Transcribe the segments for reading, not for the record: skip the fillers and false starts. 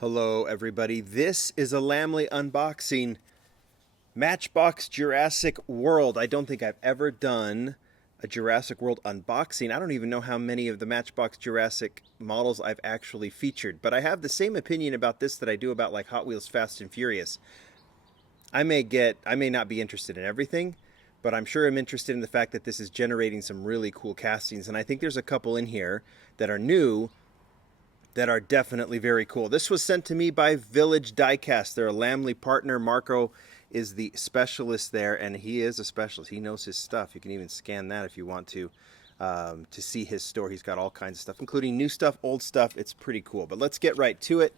Hello everybody, this is a Lamley unboxing. Matchbox Jurassic World. I don't think I've ever done a Jurassic World unboxing. I don't even know how many of the Matchbox Jurassic models I've actually featured, but I have the same opinion about this that I do about like Hot Wheels Fast and Furious. I may not be interested in everything, but I'm sure I'm interested in the fact that this is generating some really cool castings, and I think there's a couple in here that are new that are definitely very cool. This was sent to me by Village Diecast. They're a Lamley partner. Marco is the specialist there, and he is a specialist. He knows his stuff. You can even scan that if you want to see his store. He's got all kinds of stuff, including new stuff, old stuff. It's pretty cool. But let's get right to it.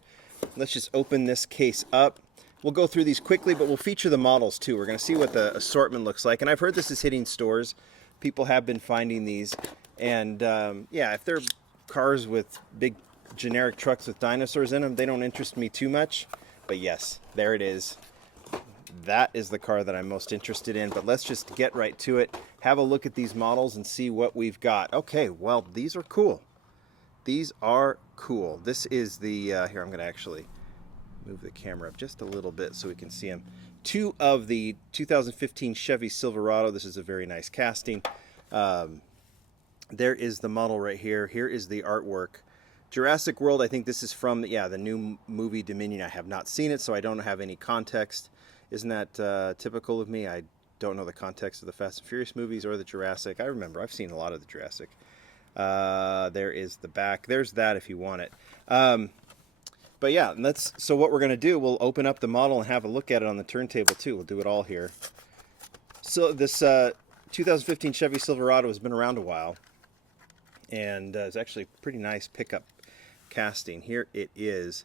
Let's just open this case up. We'll go through these quickly, but we'll feature the models too. We're going to see what the assortment looks like. And I've heard this is hitting stores. People have been finding these. And yeah, if they're cars with big generic trucks with dinosaurs in them, they don't interest me too much. But yes, there it is. That is the car that I'm most interested in. But let's just get right to it. Have a look at these models and see what we've got. Okay, well, these are cool. These are cool. This is the, here, I'm going to actually move the camera up just a little bit so we can see them. Two of the 2015 Chevy Silverado. This is a very nice casting. There is the model right here. Here is the artwork. Jurassic World, I think this is from, yeah, the new movie Dominion. I have not seen it, so I don't have any context. Isn't that typical of me? I don't know the context of the Fast and Furious movies or the Jurassic. I remember, I've seen a lot of the Jurassic. There is the back. There's that if you want it. But yeah, so what we're going to do, we'll open up the model and have a look at it on the turntable too. We'll do it all here. So this 2015 Chevy Silverado has been around a while. And it's actually a pretty nice pickup casting. Here it is.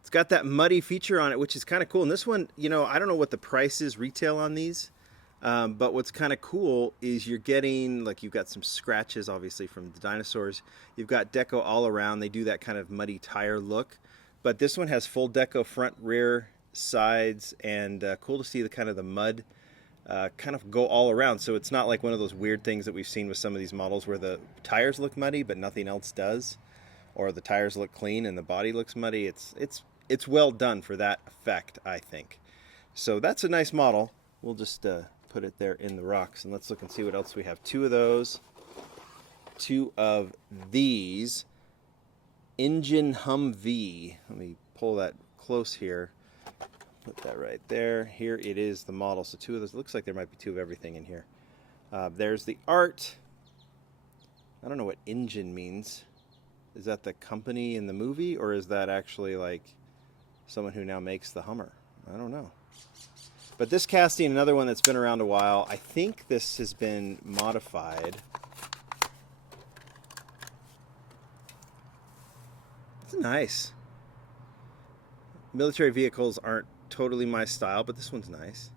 It's got that muddy feature on it, which is kind of cool. And this one, you know, I don't know what the price is retail on these. But what's kind of cool is you're getting, like, you've got some scratches, obviously, from the dinosaurs. You've got deco all around. They do that kind of muddy tire look. But this one has full deco front, rear, sides, and cool to see the kind of the mud kind of go all around. So it's not like one of those weird things that we've seen with some of these models where the tires look muddy but nothing else does, or the tires look clean and the body looks muddy. It's well done for that effect, I think. So that's a nice model. We'll just put it there in the rocks, and let's look and see what else we have. Two of those, two of these. Engine Humvee. Let me pull that close here. Put that right there. Here it is, the model. So two of those. It looks like there might be two of everything in here. There's the art. I don't know what engine means. Is that the company in the movie, or is that actually like someone who now makes the Hummer? I don't know. But this casting, another one that's been around a while. I think this has been modified. It's nice. Military vehicles aren't totally my style, but this one's nice.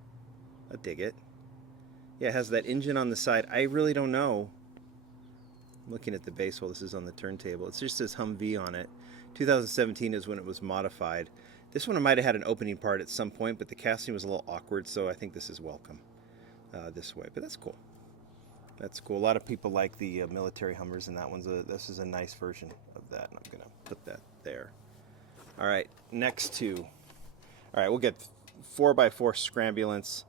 I dig it. Yeah, it has that engine on the side. I really don't know. I'm looking at the base while this is on the turntable. It just says Humvee on it. 2017 is when it was modified. This one might have had an opening part at some point, but the casting was a little awkward, so I think this is welcome this way. But that's cool. That's cool. A lot of people like the military Hummers, and this is a nice version of that, and I'm going to put that there. All right, next two. All right, we'll get 4x4 Scrambulance.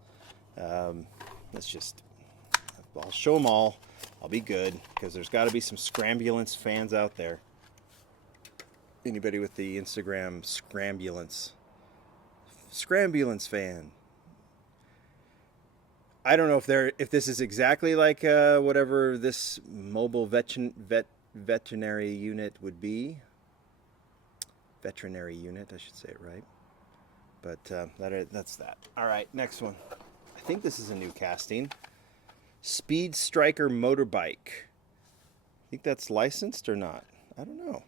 I'll show them all. I'll be good, because there's got to be some Scrambulance fans out there. Anybody with the Instagram Scrambulance fan. I don't know if this is exactly like whatever this mobile veterinary unit would be. Veterinary unit, I should say it right. But that's that. All right, next one. I think this is a new casting. Speed Striker motorbike. I think that's licensed or not. I don't know.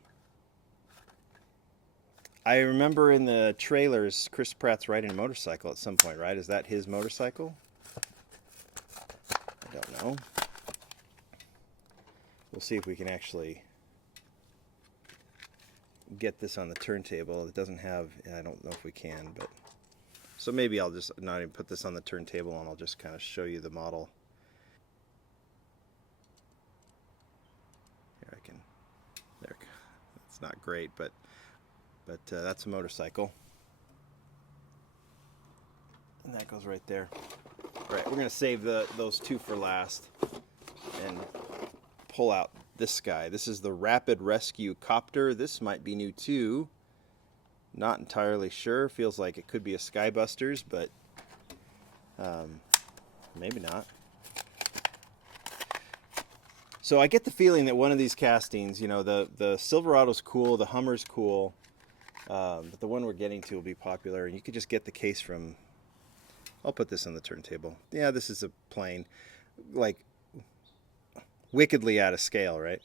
I remember in the trailers, Chris Pratt's riding a motorcycle at some point, right? Is that his motorcycle? I don't know. We'll see if we can actually get this on the turntable. It doesn't have, I don't know if we can, but so maybe I'll just not even put this on the turntable, and I'll just kind of show you the model. Here, I can, there, it's not great, but But that's a motorcycle. And that goes right there. All right, we're going to save those two for last and pull out this guy. This is the Rapid Rescue Copter. This might be new too. Not entirely sure. Feels like it could be a Skybusters, but maybe not. So I get the feeling that one of these castings, you know, the Silverado's cool, the Hummer's cool, but the one we're getting to will be popular. And you could just get the case from... I'll put this on the turntable. Yeah, this is a plane, like, wickedly out of scale, right?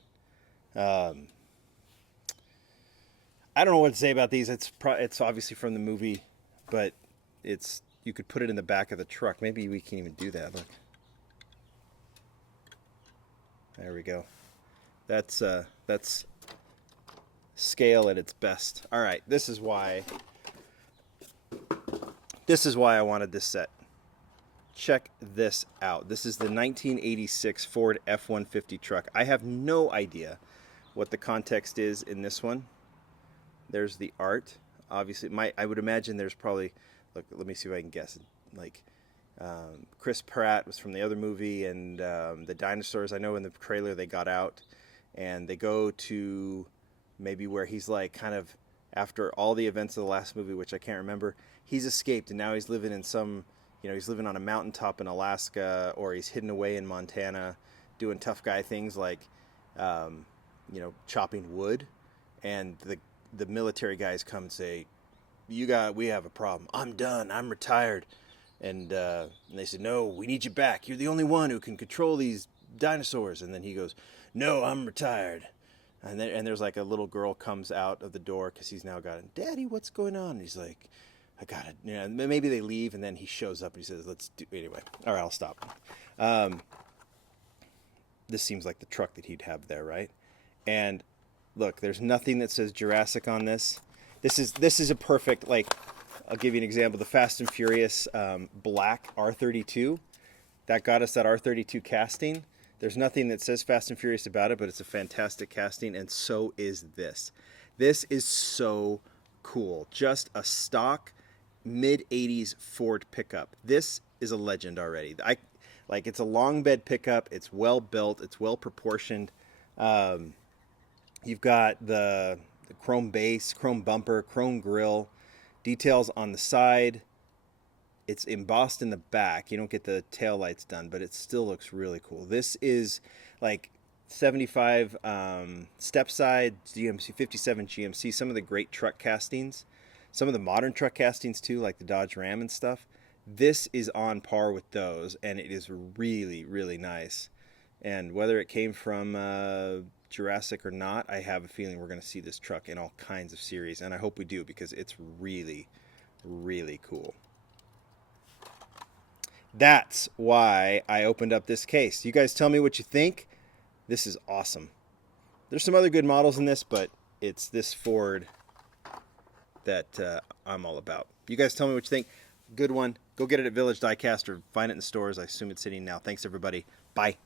I don't know what to say about these. It's obviously from the movie, but you could put it in the back of the truck. Maybe we can even do that. Look, there we go. That's scale at its best. All right, this is why I wanted this set. Check this out. This is the 1986 Ford F-150 truck. I have no idea what the context is in this one. There's the art. Obviously, I would imagine there's probably, look, let me see if I can guess. Like, Chris Pratt was from the other movie, and the dinosaurs, I know in the trailer they got out, and they go to maybe where he's like kind of, after all the events of the last movie, which I can't remember, he's escaped, and now he's living in some, you know, he's living on a mountaintop in Alaska, or he's hidden away in Montana doing tough guy things like, you know, chopping wood. And the military guys come and say, we have a problem. I'm done. I'm retired. And they said, no, we need you back. You're the only one who can control these dinosaurs. And then he goes, no, I'm retired. And there's like a little girl comes out of the door because he's now got it. Daddy, what's going on? And he's like, I got it. You know, maybe they leave, and then he shows up and he says, let's do anyway. All right, I'll stop. This seems like the truck that he'd have there, right? And look, there's nothing that says Jurassic on this. This is a perfect, like, I'll give you an example. The Fast and Furious black R32, that got us that R32 casting. There's nothing that says Fast and Furious about it, but it's a fantastic casting, and so is this. This is so cool. Just a stock mid-80s Ford pickup. This is a legend already. It's a long bed pickup. It's well built. It's well proportioned. You've got the chrome base, chrome bumper, chrome grille, details on the side. It's embossed in the back. You don't get the tail lights done, but it still looks really cool. This is like 75 step side GMC, 57 GMC, some of the great truck castings, some of the modern truck castings too, like the Dodge Ram and stuff. This is on par with those, and it is really, really nice. And whether it came from Jurassic or not, I have a feeling we're going to see this truck in all kinds of series, and I hope we do, because it's really, really cool. That's why I opened up this case. You guys tell me what you think. This is awesome. There's some other good models in this, but it's this Ford that I'm all about. You guys tell me what you think. Good one. Go get it at Village Diecast or find it in the stores. I assume it's sitting now. Thanks, everybody. Bye.